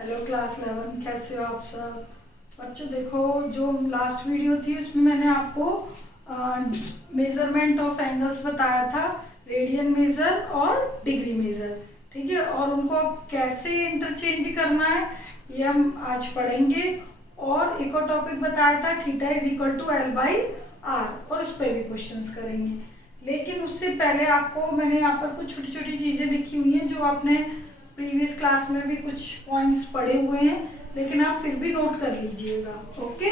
Hello class 11, कैसे हो आप सब बच्चों। देखो, जो लास्ट वीडियो थी उसमें मैंने आपको मेजरमेंट ऑफ एंगल्स बताया था, रेडियन मेजर और डिग्री मेजर। ठीक है, और उनको अब कैसे इंटरचेंज करना है ये हम आज पढ़ेंगे। और एक और टॉपिक बताया था, theta is equal to L by R, और उस पर भी क्वेश्चंस करेंगे। लेकिन उससे पहले आपको मैंने यहाँ पर कुछ छोटी छोटी चीज़ें लिखी हुई हैं जो आपने प्रीवियस क्लास में भी कुछ पॉइंट्स पढ़े हुए हैं, लेकिन आप फिर भी नोट कर लीजिएगा। ओके,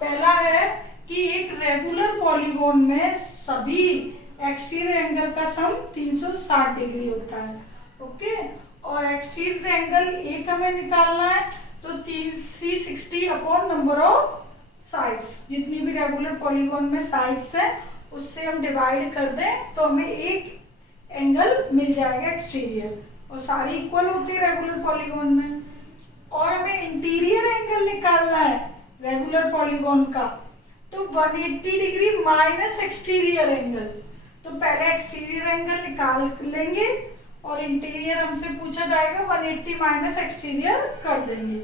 पहला है कि एक रेगुलर पॉलीगॉन में सभी एक्सटीरियर एंगल का सम 360 डिग्री होता है। ओके, और एक्सटीरियर एंगल एक हमें निकालना है तो 360 अपॉन नंबर ऑफ साइड्स, जितनी भी रेगुलर पॉलीगॉन में साइड्स हैं उससे हम डिवाइड कर दें तो हमें एक एंगल मिल जाएगा एक्सटीरियर, और सारी इक्वल होती है रेगुलर पॉलीगॉन में। और हमें इंटीरियर एंगल निकालना है रेगुलर पॉलीगॉन का, तो 180 डिग्री माइनस एक्सटीरियर एंगल। तो पहले एक्सटीरियर एंगल निकाल लेंगे और इंटीरियर हमसे पूछा जाएगा 180 माइनस एक्सटीरियर कर देंगे।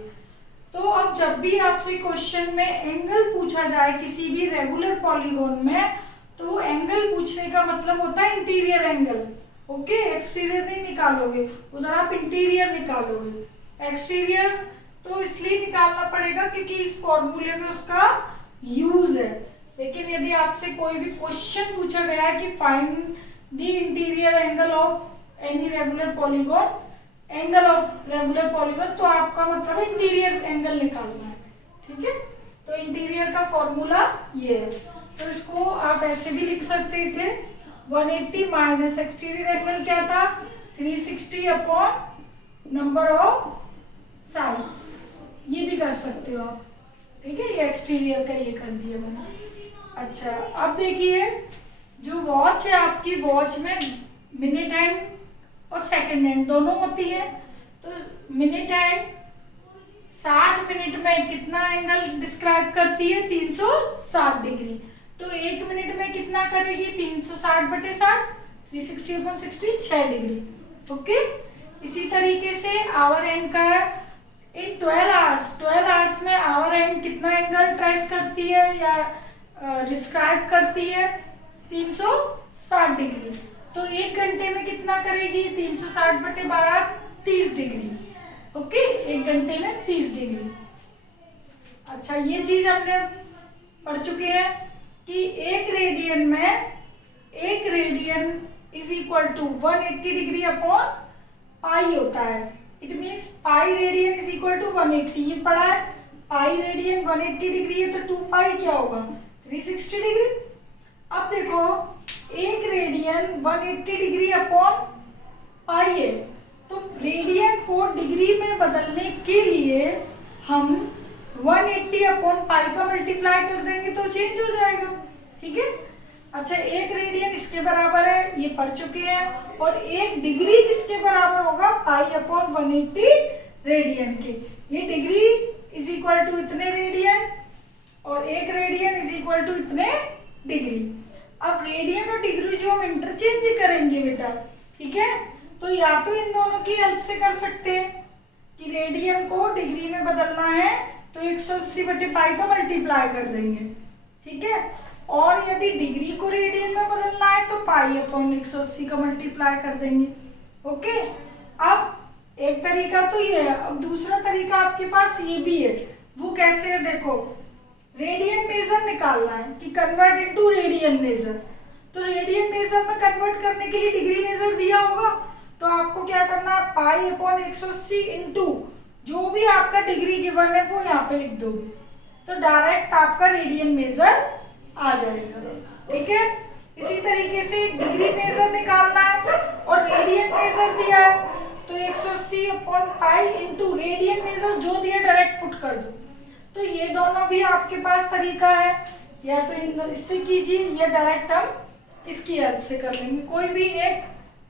तो अब जब भी आपसे क्वेश्चन में एंगल पूछा जाए किसी भी रेगुलर पॉलीगॉन में, तो एंगल पूछने का मतलब होता है इंटीरियर एंगल। ओके, एक्सटीरियर नहीं निकालोगे, उधर आप इंटीरियर निकालोगे। एक्सटीरियर तो इसलिए निकालना पड़ेगा क्योंकि इस फॉर्मूले में उसका यूज है। लेकिन यदि आपसे कोई भी क्वेश्चन पूछा गया है कि find the interior angle of any regular polygon, angle of regular polygon, तो आपका मतलब है इंटीरियर एंगल निकालना है। ठीक है, तो इंटीरियर का फॉर्मूला ये है। तो इसको आप ऐसे भी लिख सकते थे, 180 माइनस एक्सटीरियर एंगल क्या था, 360 अपॉन नंबर ऑफ साइड्स, ये भी कर सकते हो आप। ठीक है, ये एक्सटीरियर का ये कर दिया मैंने। अच्छा, अब देखिए, जो वॉच है आपकी, वॉच में मिनट हैंड और सेकंड हैंड दोनों होती है। तो मिनट हैंड 60 मिनट में कितना एंगल डिस्क्राइब करती है, 360 डिग्री। तो एक मिनट में कितना करेगी, 360 बटे 60, 360 अपॉन 60, 6 डिग्री। ओके, इसी तरीके से आवर एंड का है, इन 12 आवर्स में आवर एंड कितना एंगल ट्रेस करती है या डिस्क्राइब करती है, 360 डिग्री। तो एक घंटे में कितना करेगी, 360 बटे 12, 30 डिग्री। ओके, एक घंटे में 30 डिग्री। अच्छा, ये चीज हमने पढ़ चुके हैं कि एक radian is equal to 180 degree upon pi होता है। It means pi radian is equal to 180, ये पढ़ा है। पाई रेडियन 180 डिग्री है तो 2 पाई क्या होगा, 360 डिग्री। अब देखो, एक रेडियन 180 डिग्री अपॉन पाई है, तो रेडियन को डिग्री में बदलने के लिए हम 180 अपॉन पाई का मल्टीप्लाई कर देंगे तो चेंज हो जाएगा। ठीक है, अच्छा, एक रेडियन इसके बराबर है, ये पढ़ चुके हैं। और एक डिग्री किसके बराबर होगा, पाई अपॉन 180 रेडियन के। ये डिग्री इज इक्वल टू इतने रेडियन और एक रेडियन इज इक्वल टू इतने डिग्री। अब रेडियन और डिग्री जो हम इंटरचेंज करेंगे बेटा, ठीक है, तो या तो इन दोनों की हेल्प से कर सकते हैं कि रेडियन को डिग्री में बदलना है तो 180 बटे पाई का मल्टीप्लाई कर देंगे। ठीक है, और यदि डिग्री को रेडियन में बदलना है तो पाई अपॉन 180 का मल्टीप्लाई कर देंगे। ओके, अब एक तरीका तो ये है। अब दूसरा तरीका आपके पास ये भी है, वो कैसे है देखो, रेडियन मेजर निकालना है कि कन्वर्ट इनटू रेडियन मेजर। तो रेडियन मेजर में कन्वर्ट करने के लिए डिग्री मेजर दिया होगा, तो आपको क्या करना है, पाई अपॉन 180 इंटू जो भी आपका डिग्री गिवन है वो यहाँ पे लिख दोगे, तो डायरेक्ट आपका रेडियन मेजर आ जाएगा। ठीक है, इसी तरीके से डिग्री मेजर निकालना है और रेडियन मेजर दिया है तो 180 upon pi into radian major जो दिया डायरेक्ट पुट कर दो। तो ये दोनों भी आपके पास तरीका है, या तो इससे कीजिए या डायरेक्ट हम इसकी हेल्प से कर लेंगे, कोई भी एक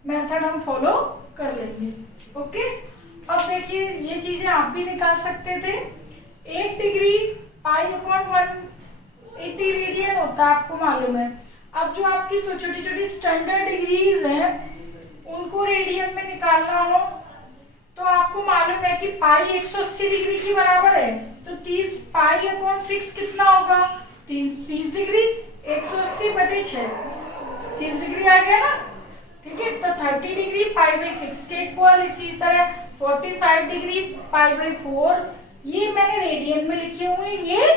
मेथड हम फॉलो कर लेंगे। ओके, अब देखिए, ये चीजें आप भी निकाल सकते थे। 1 डिग्री पाई अपॉन 180 रेडियन होता है, आपको मालूम है। अब जो आपकी तो छोटी छोटी स्टैंडर्ड डिग्रीज हैं उनको रेडियन में निकालना हो तो आपको मालूम है कि पाई 180 डिग्री के बराबर है, तो 30 पाई अपॉन 6 कितना होगा? 30 डिग्री। 180/6 30 डिग्री आ गया ना, ठीक है। तो 30 डिग्री पाई/6 के इक्वल। इसी तरह 45 डिग्री पाई/4, ये मैंने रेडियन में लिखे हुए, ये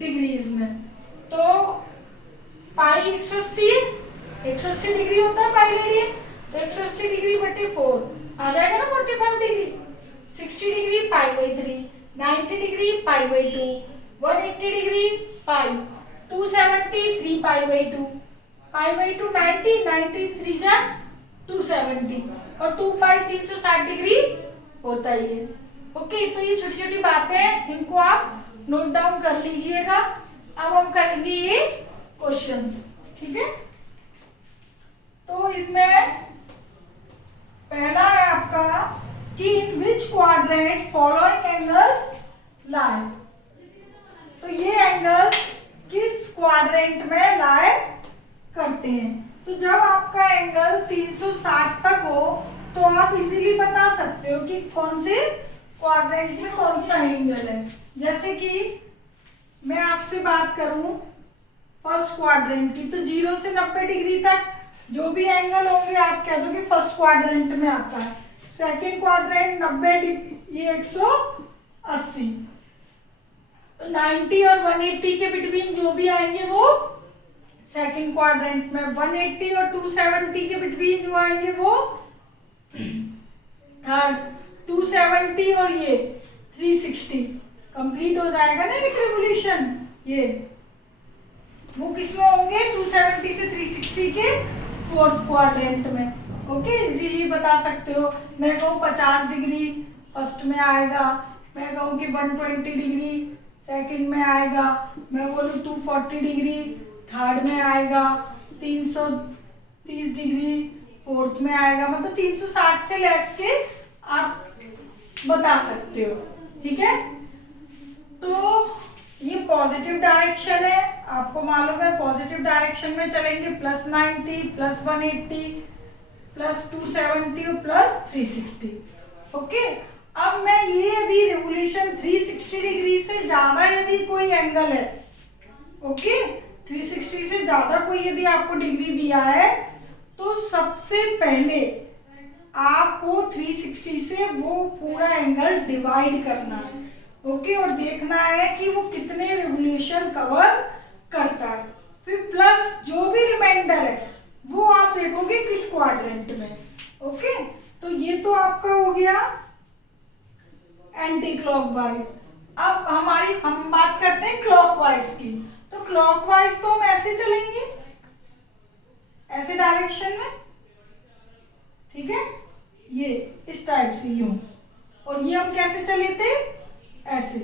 डिग्रीज में। तो पाई 180 डिग्री होता है पाई रेडियन, तो 180 डिग्री बटे 4 आ जाएगा ना 45 डिग्री। 60 डिग्री पाई/3, 90 डिग्री पाई/2, 180 डिग्री पाई, 270 3 पाई/2, पाई/2 90, 90 3 जा 270, और 2 पाई 360 डिग्री होता ही है। ओके, तो ये छोटी छोटी बातें हैं, इनको आप नोट डाउन कर लीजिएगा। अब हम करेंगे ये क्वेश्चंस, ठीक है। तो इसमें पहला है आपका कि इन विच क्वाड्रेंट फॉलोइंग एंगल्स लाई। तो ये एंगल्स किस क्वाड्रेंट में लाई करते हैं? तो जब आपका एंगल 360 तक हो तो आप इजीली बता सकते हो कि कौन से क्वाड्रेंट में कौन सा एंगल है। जैसे कि मैं आपसे बात करूं फर्स्ट क्वाड्रेंट की, तो 0 से 90 डिग्री तक जो भी एंगल होंगे आप कह दो कि फर्स्ट क्वाड्रेंट में आता है। सेकंड क्वाड्रेंट 90 डिग्री, ये 180, 90 और 180 के बिटवीन जो भी आएंगे वो सेकंड क्वाड्रेंट में, 180 और 270 के बिटवीन जो आएंगे वो थर्ड, 270 और ये 360 कंप्लीट हो जाएगा ना एक रिवोल्यूशन। ये वो किसमें होंगे? 270 से 360 के फोर्थ क्वाड्रेंट में। ओके, इजीली बता सकते हो। मैं कहूँ 50 डिग्री फर्स्ट में आएगा, मैं कहूँ कि 120 डिग्री सेकंड में आएगा, मैं बोलूँ 240 डिग्री थर्ड में आएगा, 330 डिग्री फोर्थ में आएगा। मतलब 360 से लेस के आप बता सकते हो, ठीक है। तो ये पॉजिटिव डायरेक्शन है, आपको मालूम है पॉजिटिव डायरेक्शन में चलेंगे +90, +180, +270 और +360। ओके, अब मैं ये यदि रिवोल्यूशन 360 डिग्री से ज्यादा यदि कोई एंगल है, ओके 360 से ज्यादा कोई यदि आपको डिग्री दिया है, तो सबसे पहले आपको 360 से वो पूरा एंगल डिवाइड करना है। ओके, और देखना है कि वो कितने रिवोल्यूशन कवर करता है। फिर प्लस जो भी रिमाइंडर है वो आप देखोगे किस क्वाड्रेंट में। ओके, तो ये तो आपका हो गया एंटी क्लॉकवाइज। अब हम बात करते हैं क्लॉकवाइज की। तो क्लॉकवाइज तो हम ऐसे चलेंगे, ऐसे डायरेक्शन में, ठीक है, ये इस टाइप से यूं, और ये हम कैसे चले थे? ऐसे,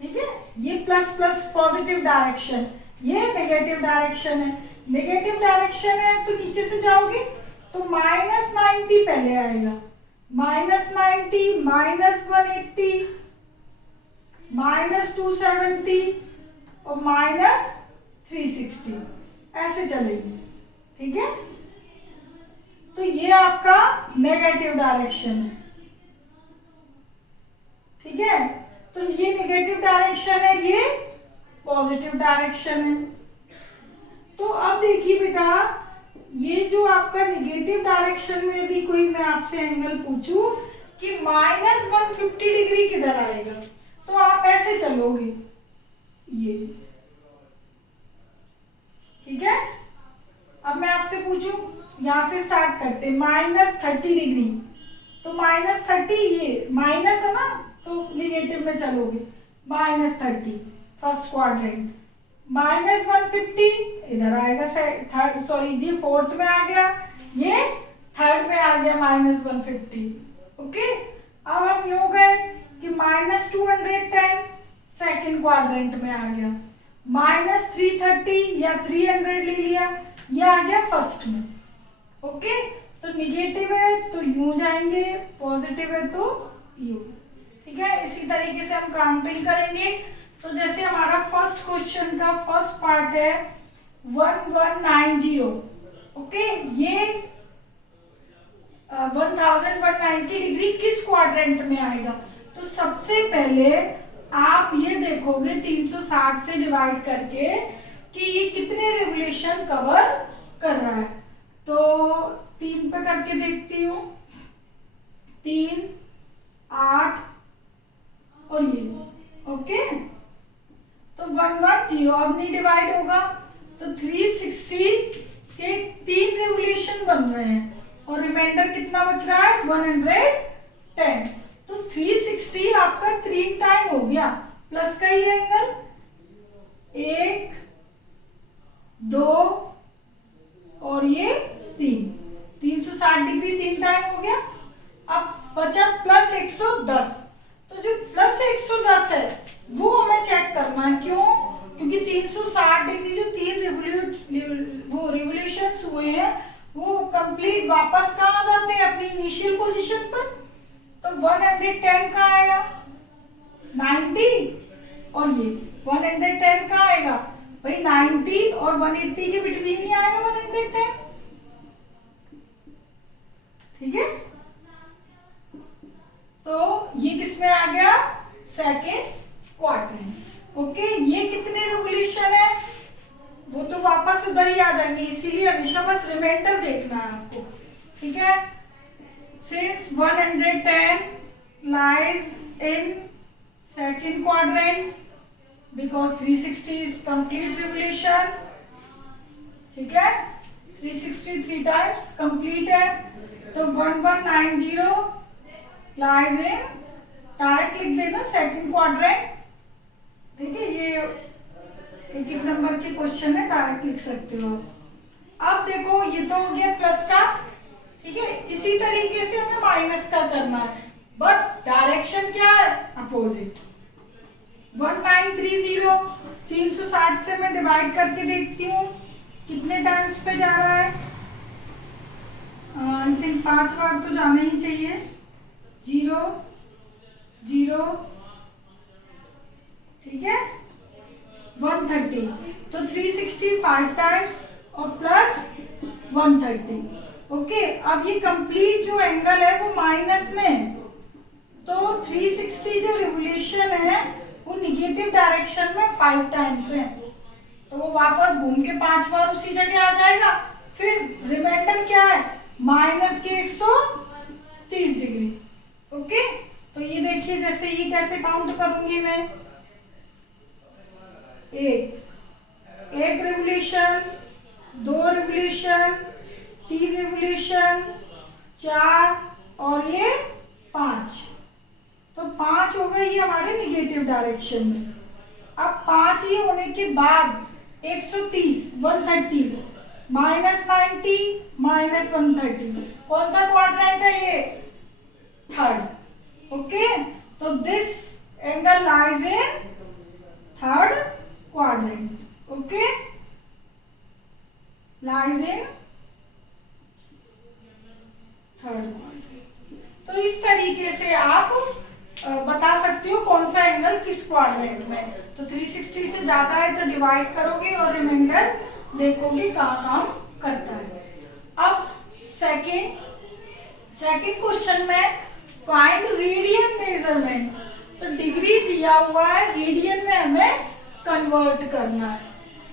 ठीक है। ये प्लस प्लस पॉजिटिव डायरेक्शन, ये नेगेटिव डायरेक्शन है। नेगेटिव डायरेक्शन है तो नीचे से जाओगे तो -90 पहले आएगा, -90, -180, -270 और -360 ऐसे चलेंगे, ठीक है। तो ये आपका नेगेटिव डायरेक्शन है, ठीक है। तो ये नेगेटिव डायरेक्शन है, ये पॉजिटिव डायरेक्शन है। तो अब देखिए बेटा, ये जो आपका नेगेटिव डायरेक्शन में भी कोई मैं आपसे एंगल पूछूं कि -150 डिग्री किधर आएगा, तो आप ऐसे चलोगे, ये, ठीक है। अब मैं आपसे पूछूं, यहां से स्टार्ट करते -30 डिग्री, तो -30, ये माइनस है ना, तो नेगेटिव में चलोगे, -30 फर्स्ट क्वाड्रेंट, -150 इधर आएगा, थर्ड, सॉरी ये फोर्थ में आ गया, ये थर्ड में आ गया -150। ओके, अब हम यूं गए कि -210 सेकंड क्वाड्रेंट में आ गया, -330 या 300 ले लिया, ये आ गया फर्स्ट में। ओके, तो निगेटिव है तो यूं जाएंगे, पॉजिटिव है तो यूं, ठीक है। इसी तरीके से हम काउंटिंग करेंगे। तो जैसे हमारा फर्स्ट क्वेश्चन का फर्स्ट पार्ट है 1190, ओके, ये 1190 डिग्री किस क्वाड्रेंट में आएगा। तो सबसे पहले आप ये देखोगे 360 से डिवाइड करके कि ये कितने रिवोल्यूशन कवर कर रहा है। तो 3 पे करके देखती हूँ, 3, 8 और ये, ओके। तो 110 अब नहीं डिवाइड होगा, तो 360 के 3 रिवोल्यूशन बन रहे हैं और रिमाइंडर कितना बच रहा है 110। तो 360 आपका 3 टाइम हो गया, प्लस का ही एंगल 1, 2 और ये 3, 360 डिग्री 3 टाइम हो गया। अब बचा प्लस 110। तो जो प्लस 110 है वो हमें चेक करना है, क्यों? क्योंकि 360 डिग्री जो 3 रिवोल्यूशंस हुए हैं वो कंप्लीट वापस कहाँ जाते हैं, अपनी इनिशियल पोजीशन पर। तो 110 कहाँ आएगा 90 और ये 110 कहाँ आएगा भाई 90 और 180 के बिटवीन ही आएगा 110, ठीक है। तो ये किस में आ गया सेकेंड क्वाड्रेंट, ओके। ये कितने रिवोल्यूशन है वो तो वापस उधर ही आ जाएंगे, इसीलिए हमेशा बस रिमाइंडर देखना है आपको, ठीक है। Since 110 lies in second quadrant because 360 is complete revolution, ठीक है। 360 3 times complete है, तो 1190 lies in, डायरेक्ट लिख देना सेकंड क्वाड्रेंट, ठीक है। ये एक नंबर के क्वेश्चन है, डायरेक्ट लिख सकते हो। अब देखो ये तो हो गया प्लस का, ठीक है। इसी तरीके से हमें माइनस का करना है, बट डायरेक्शन क्या है अपोजिट। 1930 360 से मैं डिवाइड करके देखती हूँ कितने टाइम्स पे जा रहा है। आई थिंक 5 बार तो जाना ही चाहिए। 0 0, ठीक है। 130, तो 365 टाइम्स और प्लस 130, ओके। अब ये कंप्लीट जो एंगल है वो माइनस में, तो 360 जो रिवोल्यूशन है वो निगेटिव डायरेक्शन में 5 टाइम्स है, तो वो वापस घूम के 5 बार उसी जगह आ जाएगा। फिर रिमाइंडर क्या है माइनस के 130 डिग्री, ओके। तो ये देखिए जैसे ये कैसे काउंट करूंगी मैं, एक रिवोल्यूशन, 2 रिवोल्यूशन, 3 रिवोल्यूशन, 4 और ये 5, तो 5 हो गए ये हमारे निगेटिव डायरेक्शन में। अब 5 ये होने के बाद 130 130 माइनस 90 माइनस 130, कौन सा क्वाड्रेंट है ये थर्ड, ओके। तो this angle lies in third quadrant, okay, lies in third quadrant. तो इस तरीके से आप बता सकते हो कौन सा एंगल किस क्वाड्रेंट में। तो 360 से ज्यादा है तो डिवाइड करोगे और रिमाइंडर देखोगे कहाँ काम करता है। अब सेकंड क्वेश्चन में फाइंड रेडियन मेजरमेंट, तो डिग्री दिया हुआ है, रेडियन में हमें कन्वर्ट करना है,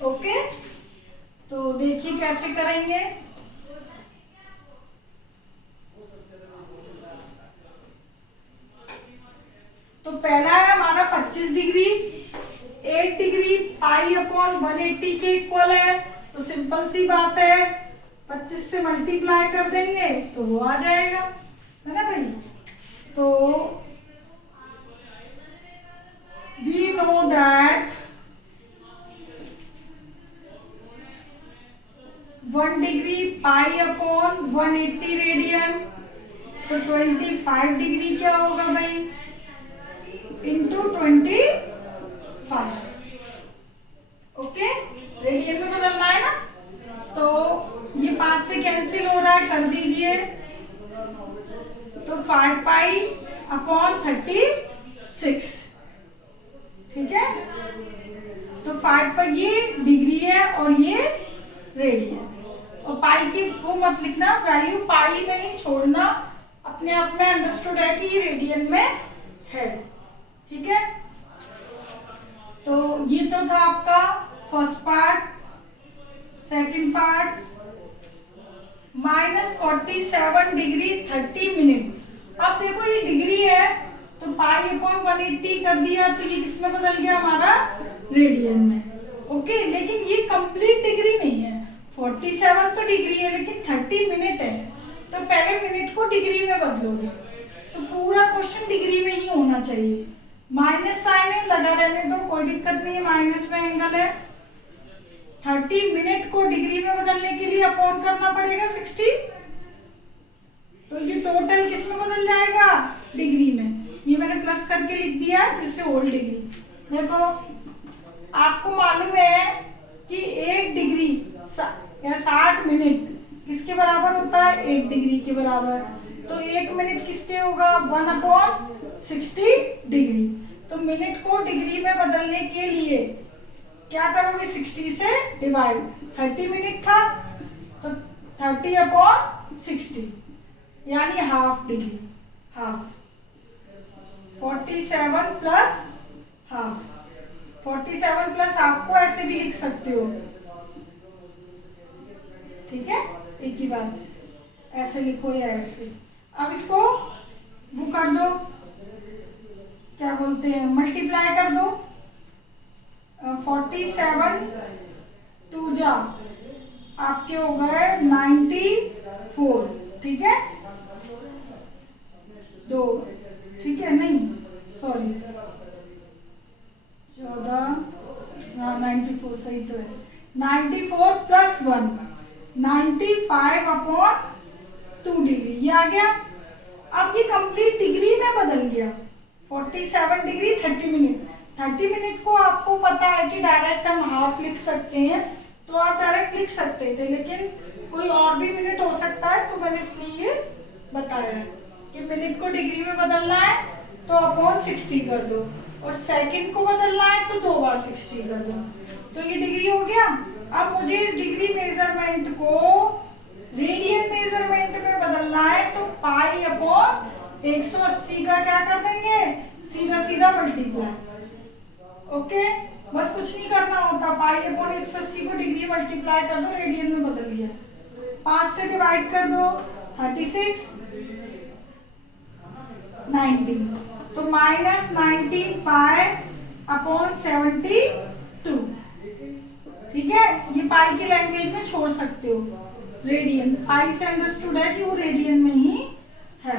ओके। तो देखिए कैसे करेंगे। तो पहला है हमारा 25 डिग्री, 8 डिग्री पाई अपॉन 180 के इक्वल है, तो सिंपल सी बात है 25 से मल्टीप्लाई कर देंगे तो वो आ जाएगा, है ना भाई। तो we know that 1 degree pi upon 180 radian, तो 25 डिग्री क्या होगा भाई इंटू 25, ओके। रेडियन में बदलना है ना, तो ये 5 से कैंसिल हो रहा है, कर दीजिए। तो 5 पाई अपॉन 36, ठीक है। तो 5 पर ये डिग्री है और ये रेडियन, पाई की वो मत लिखना, वैल्यू पाई में ही छोड़ना, अपने आप में अंडरस्टूड है कि ये रेडियन में है। ठीक है, तो ये तो था आपका first part. Second part, -47 degree 30 minute. अब देखो ये डिग्री है तो पाई अपॉन 180 कर दिया, तो ये किसमें बदल गया हमारा, रेडियन में। ओके, लेकिन ये कंप्लीट डिग्री नहीं है। 47 तो डिग्री है लेकिन 30 मिनट है, तो पहले मिनट को डिग्री में बदलोगे, तो पूरा क्वेश्चन डिग्री में ही होना चाहिए। माइनस साइन है, लगा रहने दो, कोई दिक्कत नहीं है, माइनस में एंगल है। 30 मिनट को डिग्री में बदलने के लिए अपॉन करना पड़ेगा 60, तो ये टोटल किस में बदल जाएगा, डिग्री में। ये मैंने प्लस करके लिख दिया, इससे होल डिग्री। देखो आपको मालूम है कि 1 डिग्री या 60 मिनट किसके बराबर होता है, 1 डिग्री के बराबर। तो 1 मिनट किसके होगा, 1/60 डिग्री। तो मिनट को डिग्री में बदलने के लिए क्या करोगे, 60 से डिवाइड। 30 मिनट था तो 30/60 यानी half degree, half. 47 plus half, 47 plus half को ऐसे भी लिख सकते हो। ठीक है, एक ही बात, ऐसे लिखो या ऐसे। अब इसको वो कर दो, क्या बोलते हैं, मल्टीप्लाई कर दो। 47 2 जा आपके हो गए 94। ठीक है, 2, ठीक है, नहीं सॉरी 14, हाँ 94 सही तो है। 94 प्लस 1 95/2 डिग्री, ये आ गया। अब ये कंप्लीट डिग्री में बदल गया। 47 डिग्री 30 मिनट। 30 मिनट को आपको पता है कि डायरेक्ट हम हाफ लिख सकते हैं, तो आप डायरेक्ट लिख सकते थे, लेकिन कोई और भी मिनट हो सकता है, तो मैंने इसलिए ये बताया कि मिनट को डिग्री में बदलना है तो अपॉन 60 कर दो, और सेकंड को बदलना है तो 2 बार 60 कर दो। तो ये डिग्री हो गया। अब मुझे इस डिग्री मेजरमेंट को रेडियन मेजरमेंट में बदलना है, तो पाई अपॉन 180 का क्या कर देंगे, सीधा सीधा मल्टीप्लाई। ओके, बस कुछ नहीं करना होता, पाई अपॉन 180 को डिग्री मल्टीप्लाई कर दो, रेडियन में बदल गया। 5 से डिवाइड कर दो, 36 19, तो -19 पाई अपॉन 72। ठीक है, ये पाई की लैंग्वेज में छोड़ सकते हो, रेडियन। पाई से अंडरस्टूड है कि वो रेडियन में ही है।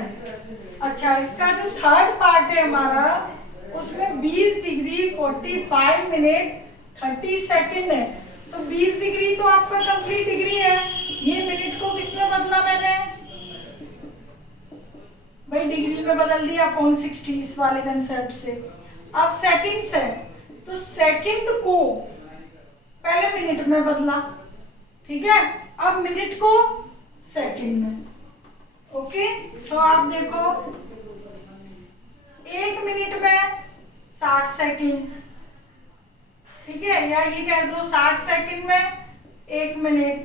अच्छा, इसका जो थर्ड पार्ट है हमारा, उसमें 20 डिग्री 45 मिनट 30 सेकेंड है। तो 20 डिग्री तो आपका कंप्लीट डिग्री है। ये मिनट को किसमें बदला मैंने, भाई डिग्री में बदल दिया अपॉन 60 इस वाले कंसेप्ट से। अब सेकंड्स है, तो सेकंड को पहले मिनट में बदला। ठीक है, अब मिनट को सेकंड में। ओके, तो आप देखो 1 मिनट में 60 सेकंड। ठीक है, या ये कह दो 60 सेकंड में 1 मिनट,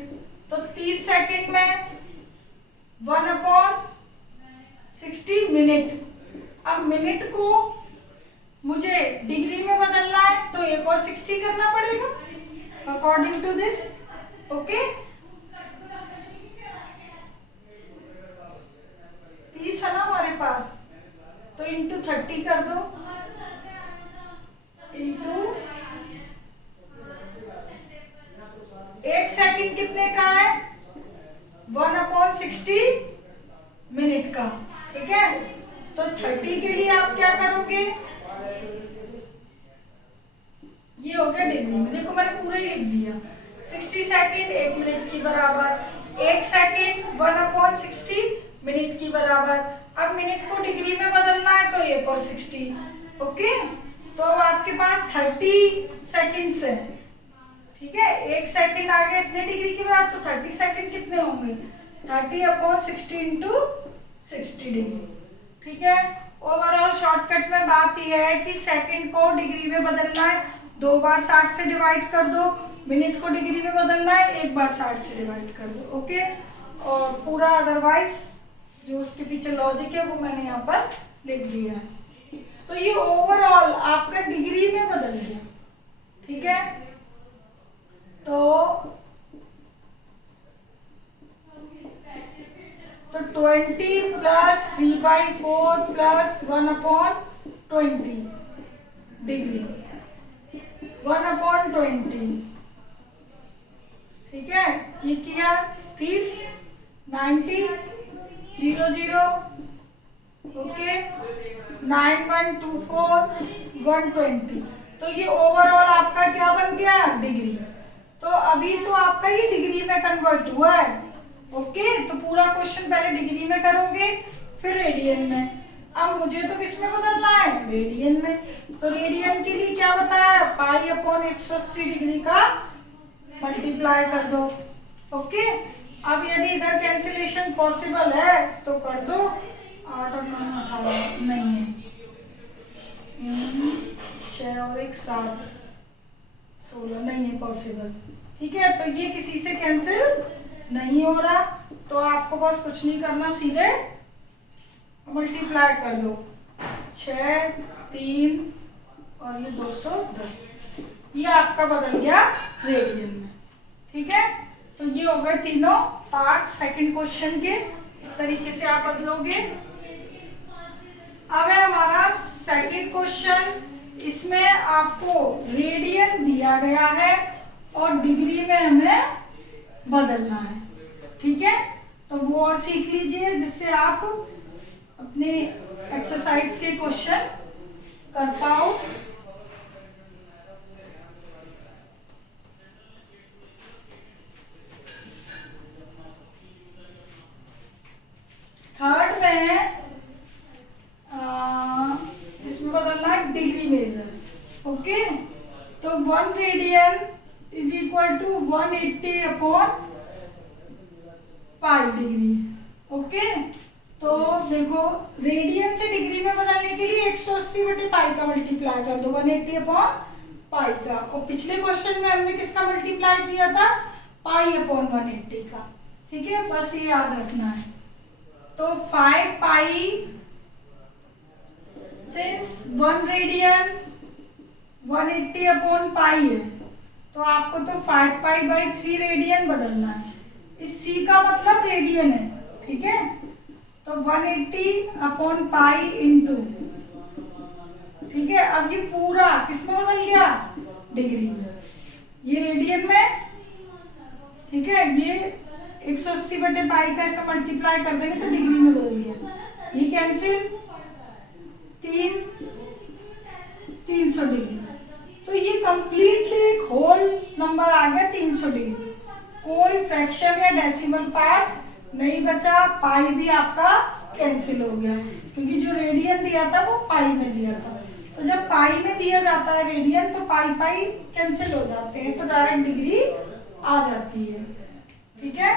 तो 30 सेकंड में 1/60 मिनट। अब मिनट को मुझे डिग्री में बदलना है, तो एक और 60 करना पड़ेगा अकॉर्डिंग टू दिस। ओके, 30 है ना हमारे पास, तो इंटू 30 कर दो, इंटू 1 सेकंड कितने का है, 1/60 मिनट का। ठीक है, तो 30 के लिए आप क्या करोगे, ये हो गया डिग्री में। देखो मैंने पूरा ही लिख दिया। 60 सेकंड 1 मिनट की बराबर, 1 सेकंड 1/60 मिनट की बराबर। अब मिनट को डिग्री में बदलना है, तो 1 और 60। ओके, तो अब आपके पास 30 सेकंड्स है। ठीक है, 1 सेकंड आ गया इतने डिग्री के बराबर, तो 30 सेकंड कितने होंगे, 30/60 इंटू 60 डिग्री। ठीक है, ओवरऑल शॉर्टकट में बात यह है कि सेकंड को डिग्री में बदलना है, 2 बार 60 से डिवाइड कर दो, मिनट को डिग्री में बदलना है, एक बार 60 से डिवाइड कर दो। ओके, और पूरा अदरवाइज जो उसके पीछे लॉजिक है वो मैंने यहाँ पर लिख दिया है। तो ये ओवरऑल आपका डिग्री में बदल गया, ठीक है। तो 20 प्लस 3/4 प्लस 1/20 डिग्री, 1/20, ठीक है। ये किया 30, 90, 00, ओके, 9124 120। तो ये ओवरऑल आपका क्या बन गया, डिग्री। तो अभी तो आपका ये डिग्री में कन्वर्ट हुआ है। ओके, तो पूरा क्वेश्चन पहले डिग्री में करोगे फिर रेडियन में। अब मुझे तो किसमें बदलना है, रेडियन में। तो रेडियन के लिए क्या बताया, π/180 डिग्री का मल्टीप्लाई कर दो। ओके, अब यदि इधर कैंसिलेशन पॉसिबल है तो कर दो। 8 और 9 18 नहीं है, 6 और 1 7 16 नहीं है पॉसिबल, ठीक है। तो ये किसी से कैंसिल नहीं हो रहा, तो आपको बस कुछ नहीं करना, सीधे मल्टीप्लाई कर दो। 6 3 और ये 210, ये आपका बदल गया रेडियन में, ठीक है। तो ये हो गए तीनों पार्ट सेकंड क्वेश्चन के, इस तरीके से आप बदलोगे। अब है हमारा सेकंड क्वेश्चन, इसमें आपको रेडियन दिया गया है और डिग्री में हमें बदलना है, ठीक है। तो वो और सीख लीजिए जिससे आप अपने एक्सरसाइज के क्वेश्चन कर पाओ। थर्ड में इसमें बदलना है डिग्री मेजर। ओके, तो 1 radian is equal to 180/π degree. Okay, तो देखो रेडियन से डिग्री में बदलने के लिए 180/π का मल्टीप्लाई कर दो, 180/π का। और पिछले क्वेश्चन में हमने किसका मल्टीप्लाई किया था, π/180 का, ठीक है। बस ये याद रखना है। तो 5π, सिंस 1 रेडियन 180/π है, तो आपको तो 5π/3 रेडियन बदलना है। इस c का मतलब रेडियन है, ठीक है। तो 180/π इंटू, ठीक है। अब ये पूरा किसमें बदल गया, डिग्री में। ये रेडियन में, ठीक है। ये 180/π का ऐसा मल्टीप्लाई कर देंगे तो डिग्री में बदल गया। ये कैंसिल, 300 डिग्री। तो ये कंप्लीटली एक होल नंबर आ गया 300 डिग्री। कोई फ्रैक्शन या डेसिमल पार्ट नहीं बचा, पाई भी आपका कैंसिल हो गया, क्योंकि जो रेडियन दिया था वो पाई में दिया था। तो जब पाई में दिया जाता है रेडियन तो पाई कैंसिल हो जाते हैं, तो डायरेक्ट डिग्री आ जाती है, ठीक है।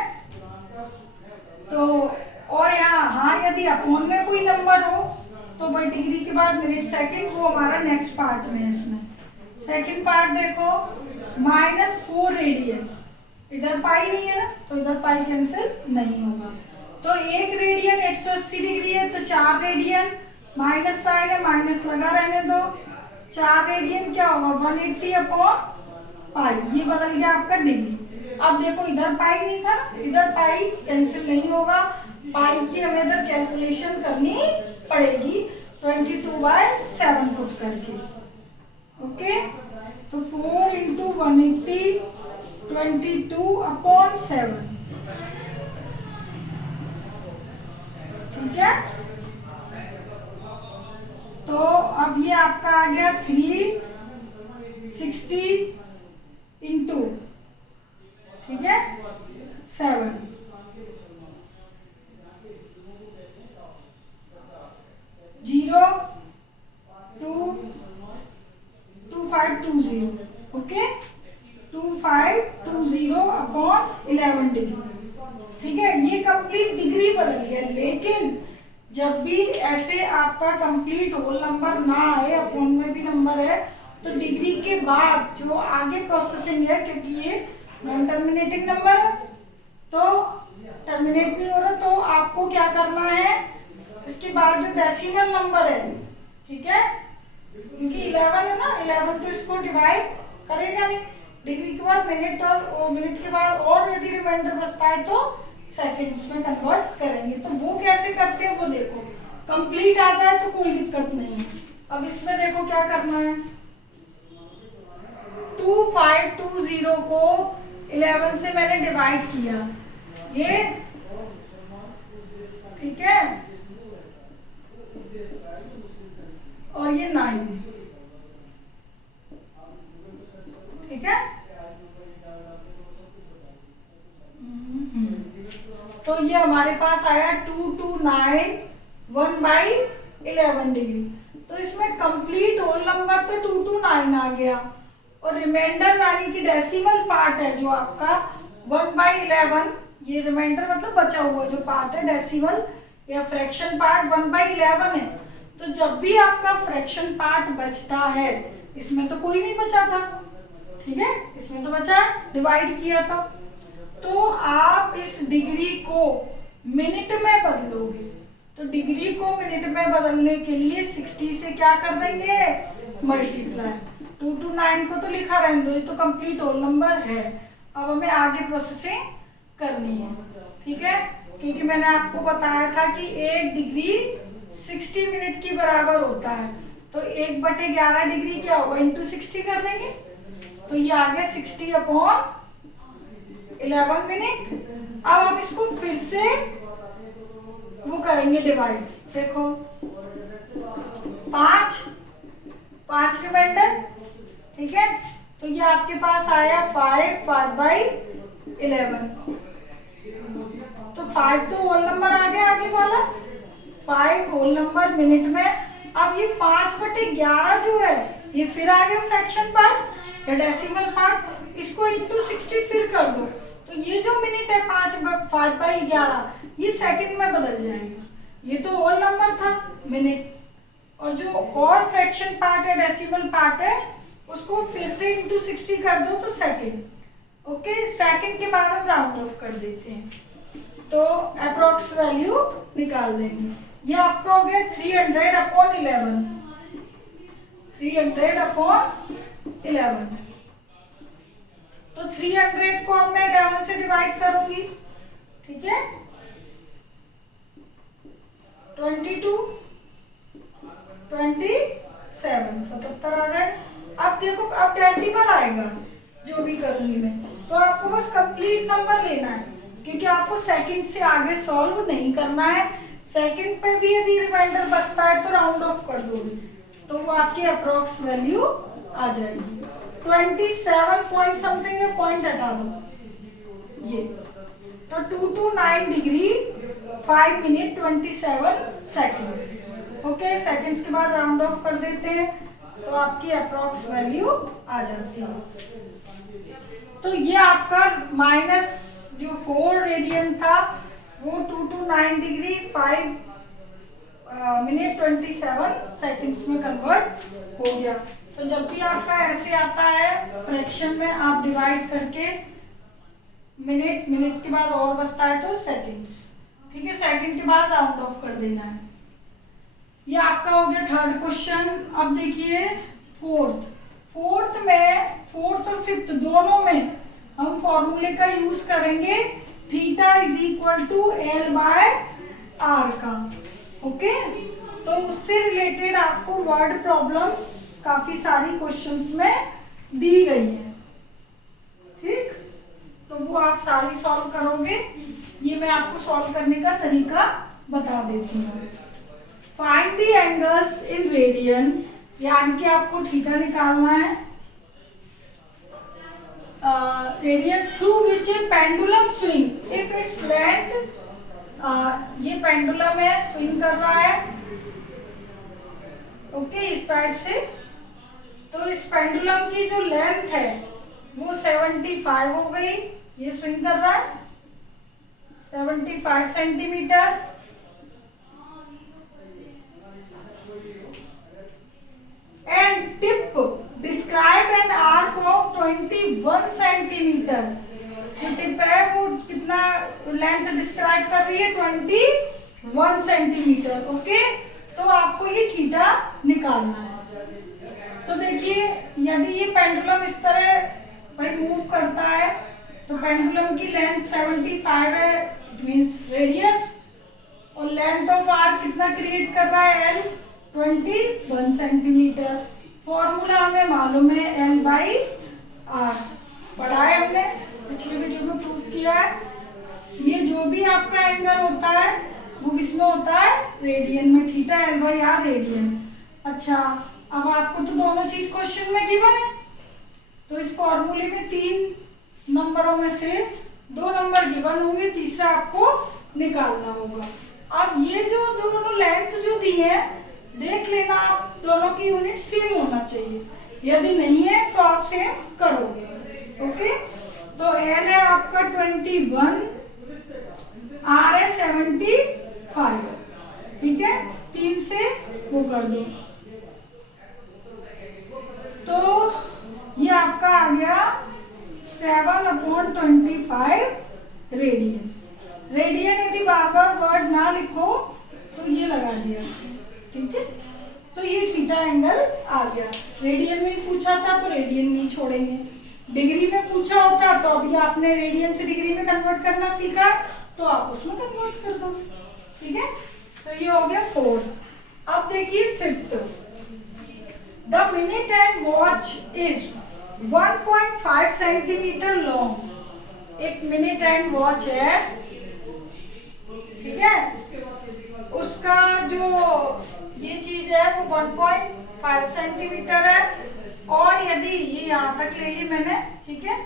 तो और यहाँ हाँ, यदि अपॉन में कोई नंबर हो तो भाई डिग्री के बाद मिनट सेकंड, वो हमारा नेक्स्ट पार्ट में है। इसमें सेकंड पार्ट देखो, -4 रेडियन, इधर पाई नहीं है तो इधर पाई कैंसिल नहीं होगा। तो 1 रेडियन 180 डिग्री है, तो 4 रेडियन, माइनस साइन है माइनस लगा रहने दो, 4 रेडियन क्या होगा 180/π, ये बदल गया आपका डिग्री। अब देखो इधर पाई नहीं था, इधर पाई कैंसिल नहीं होगा, पाई की हमें इधर कैलकुलेशन करनी पड़ेगी 22/7 पुट करके। ओके, तो 4 × 180 22/7, ठीक है। तो अब ये आपका आ गया 360 इंटू, ठीक है, 7, 0 2 2520, ओके, 2520/11 डिग्री, ठीक है। ये कंप्लीट डिग्री बदल गया। लेकिन जब भी ऐसे आपका कंप्लीट होल नंबर ना आए, अपॉन में भी नंबर है तो डिग्री के बाद जो आगे प्रोसेसिंग है, क्योंकि ये नॉन टर्मिनेटिंग नंबर है तो टर्मिनेट नहीं हो रहा, तो आपको क्या करना है, इसके बाद जो डेसिमल नंबर है, ठीक है, क्योंकि 11 है ना, 11 तो इसको डिवाइड करेगा नहीं, डिग्री के बाद मिनट और मिनट के बाद और यदि रिमाइंडर बचता है तो सेकंड्स में कन्वर्ट करेंगे। तो वो कैसे करते हैं वो देखो, कंप्लीट आ जाए तो कोई दिक्कत नहीं है। अब इसमें देखो क्या करना है, 2520 को 11 से मैंने डिवाइड किया, ये ठीक है, और ये 9, ठीक है। तो ये हमारे पास आया 229 1/11 डिग्री। तो इसमें कंप्लीट होल नंबर तो 229 आ गया, और रिमाइंडर यानी कि डेसिमल पार्ट है जो आपका 1/11, ये रिमाइंडर मतलब बचा हुआ जो पार्ट है डेसिमल या फ्रैक्शन पार्ट 1/11 है। तो जब भी आपका फ्रैक्शन पार्ट बचता है, इसमें तो कोई नहीं बचा था, ठीक है, इसमें तो बचा है, डिवाइड किया था, तो आप इस डिग्री को मिनट में बदलोगे। तो डिग्री को मिनट में बदलने के लिए 60 से क्या कर देंगे, मल्टीप्लाई। 229 को तो लिखा रहने दो, ये तो कंप्लीट होल नंबर है। अब हमें आगे प्रोसेसिंग करनी है, ठीक है, क्योंकि मैंने आपको बताया था कि 1 डिग्री 60 मिनट के बराबर होता है, तो 1/11 डिग्री क्या होगा, इंटू 60 कर देंगे, तो ये आ गया 60/11 मिनट। अब हम इसको फिर से वो करेंगे डिवाइड, देखो 5 रिमाइंडर, ठीक है, तो ये आपके पास आया 5/11। तो 5 तो होल नंबर आ गया आगे वाला, 5 होल नंबर मिनट में। अब ये 5/11 जो है ये फिर आ गया फ्रैक्शन पार्ट या डेसिमल पार्ट, इसको इंटू 60 फिर कर दो, तो ये जो मिनट है 5/11 ये सेकंड में बदल जाएगा। ये तो होल नंबर था मिनट, और जो और फ्रैक्शन पार्ट है डेसिमल पार्ट है उसको फिर से इंटू 60 कर दो तो सेकंड, ओके। सेकंड के बाद हम राउंड ऑफ कर देते हैं, तो अप्रोक्स वैल्यू निकाल देंगे। ये आपका हो गया 300/11, 300/11। तो 300 को अब मैं 11 से डिवाइड करूंगी, ठीक है, 22 27 77 आ जाए। अब देखो अब डेसिमल आएगा जो भी करूंगी मैं, तो आपको बस कंप्लीट नंबर लेना है, क्योंकि आपको सेकंड से आगे सॉल्व नहीं करना है। सेकंड पे भी यदि रिमाइंडर बचता है तो राउंड ऑफ कर दोगे, तो वो आपकी अप्रोक्स वैल्यू आ जाएगी। 27 पॉइंट समथिंग है, पॉइंट हटा दो ये, तो 229 degree 5 minute 27 seconds, okay. Seconds के बाद राउंड ऑफ कर देते हैं, तो आपकी अप्रोक्स वैल्यू आ जाती है। तो ये आपका माइनस जो 4 रेडियन था वो 229 डिग्री 5 मिनट 27 सेकंड्स में कन्वर्ट हो गया। तो जब भी आपका ऐसे आता है फ्रैक्शन में, आप डिवाइड करके मिनट के बाद और बचता है तो सेकंड्स, ठीक है, सेकंड के बाद राउंड ऑफ कर देना है। ये आपका हो गया थर्ड क्वेश्चन। अब देखिए फोर्थ और फिफ्थ दोनों में हम फॉर्मूले का यूज करेंगे theta is equal to L/R का, ओके। तो उससे रिलेटेड आपको वर्ड प्रॉब्लम्स काफी सारी क्वेश्चंस में दी गई है, ठीक, तो वो आप सारी सॉल्व करोगे। ये मैं आपको सॉल्व करने का तरीका बता देती हूँ। Find the angles in radian, यानी कि आपको थीटा निकालना है, radian through which A pendulum swing if its length, ये पेंडुलम है, स्विंग कर रहा है, ओके, इस टाइप से। तो इस पेंडुलम की जो लेंथ है वो 75 हो गई, ये स्विंग कर रहा है 75 centimetre, and tip length describe कर रही है 21 सेंटीमीटर। ओके, तो आपको ये थीटा निकालना है। तो देखिए, यदि ये पेंडुलम इस तरह भाई मूव करता है तो पेंडुलम की लेंथ 75 है, मींस रेडियस, और लेंथ ऑफ आर्क कितना क्रिएट कर रहा है, L 21 सेंटीमीटर। फॉर्मूला हमें मालूम है L/R, पढ़ा है हमने, पिछले वीडियो में प्रूफ किया है। ये जो भी आपका एंगल होता है वो किसमें होता है, रेडियन में, थीटा L/R रेडियन। अच्छा, अब आपको तो दोनों चीज क्वेश्चन में गिवन है, तो इस फॉर्मूले में 3 नंबरों में से 2 नंबर गिवन होंगे, तीसरा आपको निकालना होगा। अब ये जो दोनों लेंथ जो दी है, देख लेना आप दोनों की यूनिट सेम होना चाहिए, यदि नहीं है तो आप सेम करोगे। ओके, तो L है आपका 21, R है 75, ठीक है, 3 से वो कर दो, तो ये आपका आ गया 7/25 रेडियन। रेडियन यदि बार बार वर्ड ना लिखो तो ये लगा दिया, ठीक है। तो ये थीटा एंगल आ गया। रेडियन में पूछा था तो रेडियन में ही छोड़ेंगे, डिग्री में पूछा होता तो अभी आपने रेडियन से डिग्री में कन्वर्ट करना सीखा, तो आप उसमें कन्वर्ट कर दो, ठीक है। तो ये हो गया 4। अब देखिए 5th, the minute and watch is 1.5 centimetre long. एक मिनट एंड वॉच है, ठीक है, उसका जो ये चीज है वो 1.5 सेंटीमीटर है, और यदि ये यहाँ तक ले ली मैंने, ठीक है,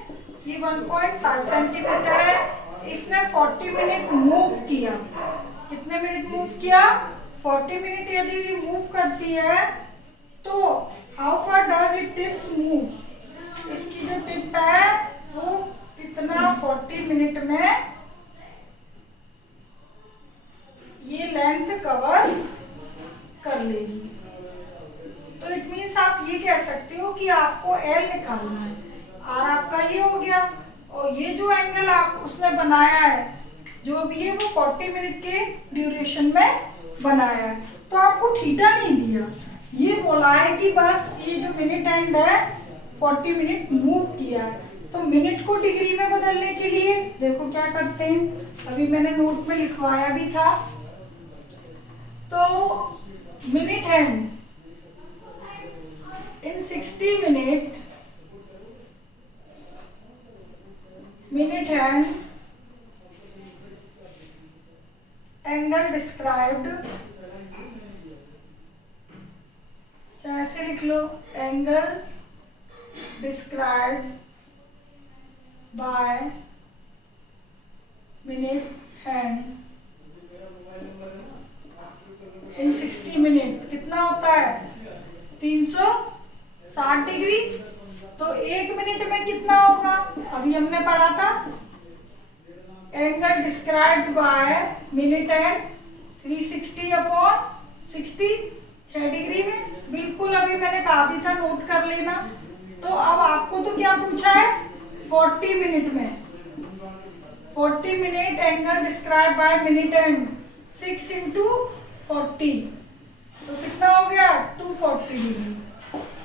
ये 1.5 सेंटीमीटर है, इसने 40 मिनट मूव किया। कितने मिनट मूव किया, 40 मिनट यदि ये मूव करती है तो how far does it tips move, इसकी जो टिप है वो कितना 40 मिनट में ये लेंथ कवर कर लेगी। तो इट मीन्स आप ये कह सकते हो कि आपको L निकालना है, R आपका ये हो गया, और ये जो एंगल आप उसने बनाया है जो भी है वो 40 मिनट के ड्यूरेशन में बनाया है। तो आपको थीटा नहीं दिया, ये बोला है कि बस ये जो मिनट एंड है 40 मिनट मूव किया है। तो मिनट को डिग्री में बदलने के लिए देखो क्या करते हैं, अभी मैंने नोट में लिखवाया भी था। तो minute hand in 60 minute, minute hand angle described, चाहे ऐसे लिख लो, angle described by minute hand in 60 minute कितना होता है, 360 डिग्री। तो 1 मिनट में कितना होगा, अभी हमने पढ़ा था, angle described by minute and 360/60, 6 degree में, बिल्कुल अभी मैंने कहा भी था, नोट कर लेना। तो अब आपको तो क्या पूछा है, 40 मिनट में, 40 minute angle describe by minute and 6 × 40, तो कितना हो गया 240 डिग्री।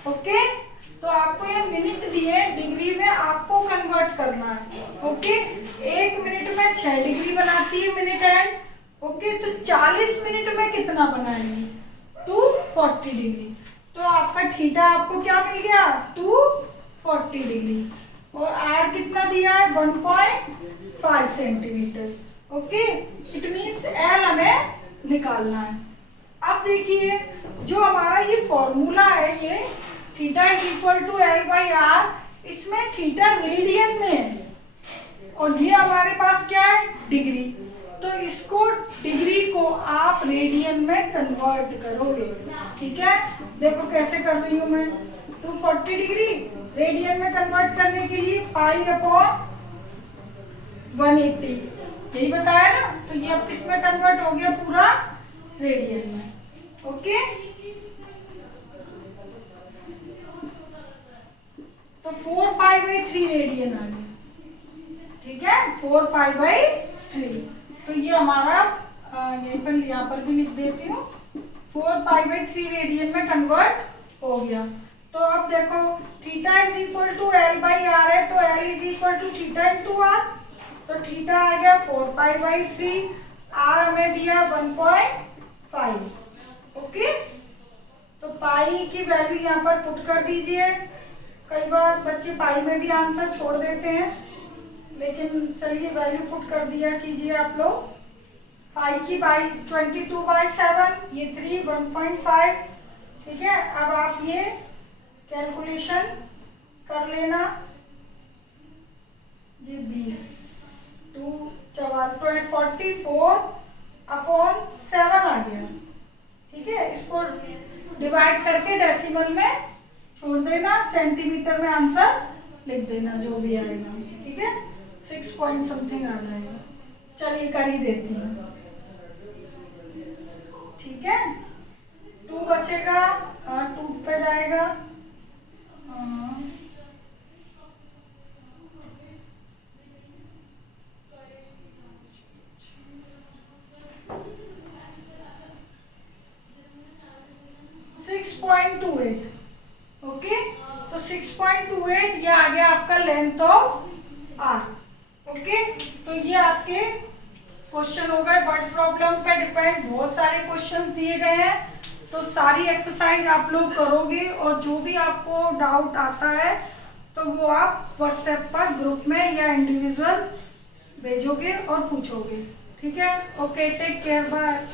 ओके, तो आपको ये मिनट दिए, डिग्री में आपको कन्वर्ट करना है। ओके, 1 मिनट में 6 डिग्री बनाती है मिनट एंड। ओके, तो 40 मिनट में कितना बनाएंगे, 240 डिग्री। तो आपका थीटा आपको क्या मिल गया, 240 डिग्री, और आर कितना दिया है, 1.5 centimetre. Okay, it means L हमें निकालना है। अब देखिए, जो हमारा ये फॉर्मूला है, ये theta is equal to L/R, इसमें थीटा रेडियन में है और ये हमारे पास क्या है, डिग्री। तो इसको, डिग्री को आप रेडियन में कन्वर्ट करोगे, ठीक है। देखो कैसे कर रही हूं मैं, 240 डिग्री रेडियन में कन्वर्ट करने के लिए π/180, यही बताया ना। तो ये अब किस में कन्वर्ट हो गया, पूरा रेडियन में। ओके, तो 4π/3 रेडियन आ गया, ठीक है, 4π/3। तो ये हमारा यहाँ पर भी लिख देती हूँ, 4π/3 रेडियन में कन्वर्ट हो गया। तो अब देखो theta is equal to L/R है, तो L is equal to theta into R. तो थीटा आ गया 4π/3, आर हमें दिया 1.5। ओके, तो पाई की वैल्यू यहाँ पर पुट कर दीजिए। कई बार बच्चे पाई में भी आंसर छोड़ देते हैं, लेकिन चलिए वैल्यू पुट कर दिया कीजिए आप लोग। पाई की 22/7, ये 3, 1.5। ठीक है, अब आप ये कैलकुलेशन कर लेना जी। 44/7 आ गया। ठीक है, इसको डिवाइड करके डेसिमल में छोड़ देना, सेंटीमीटर में आंसर लिख देना जो भी आएगा। ठीक है, 6 पॉइंट समथिंग आ जाएगा। चलिए कर ही देती हूँ। ठीक है, 2 बचेगा, 2 पे जाएगा। 6.28। ओके, तो 6.28 ये आ गया आपका लेंथ ऑफ आर। ओके, तो ये आपके क्वेश्चन हो गए। वर्ड प्रॉब्लम पे डिपेंड बहुत सारे क्वेश्चंस दिए गए हैं, तो सारी एक्सरसाइज आप लोग करोगे और जो भी आपको डाउट आता है तो वो आप व्हाट्सएप पर ग्रुप में या इंडिविजुअल भेजोगे और पूछोगे। ठीक है, ओके, टेक केयर, बाय।